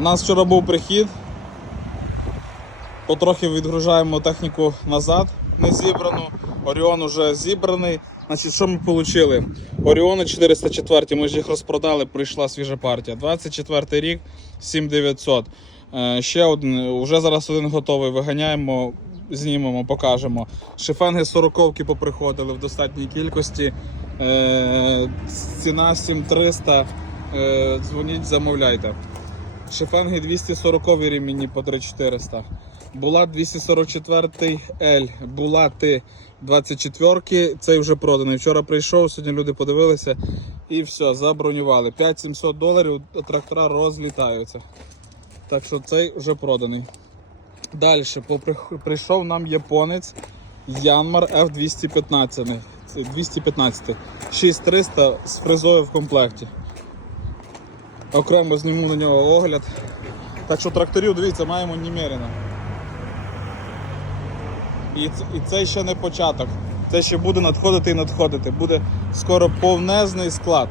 У нас вчора був прихід. Потрохи відгружаємо техніку назад, не зібрану. Оріон уже зібраний. Значить, що ми отримали? Оріони 404, ми ж їх розпродали, прийшла свіжа партія. 24 рік, 7900. Е, ще один, вже зараз один готовий. Виганяємо, знімемо, покажемо. Шифенги 40 поприходили в достатній кількості. Е, ціна 7300. Е, дзвоніть, замовляйте. Шифенги 240 ремінні по 3400. Була 244 L, була Т 24 цей вже проданий. Вчора прийшов, сьогодні люди подивилися і все, забронювали. 5700 доларів, трактора розлітаються. Так що цей вже проданий. Далі прийшов нам японець Янмар F215. 215. 6300 з фрезою в комплекті. Окремо зніму на нього огляд. Так що тракторів, дивіться, маємо немерено. І, і це ще не початок. Це ще буде надходити і надходити. Буде скоро повнезний склад.